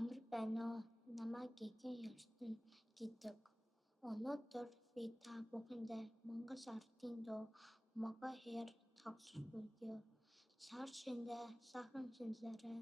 Амар байна уу? Намайг Гигийн ертөнц гэдэг. Өнөөдөр би та бүхэндээ Монгол ардын дуу "Могоо хаяар" тоглох видео. Сар шиндээ сайхан шинжлээрээ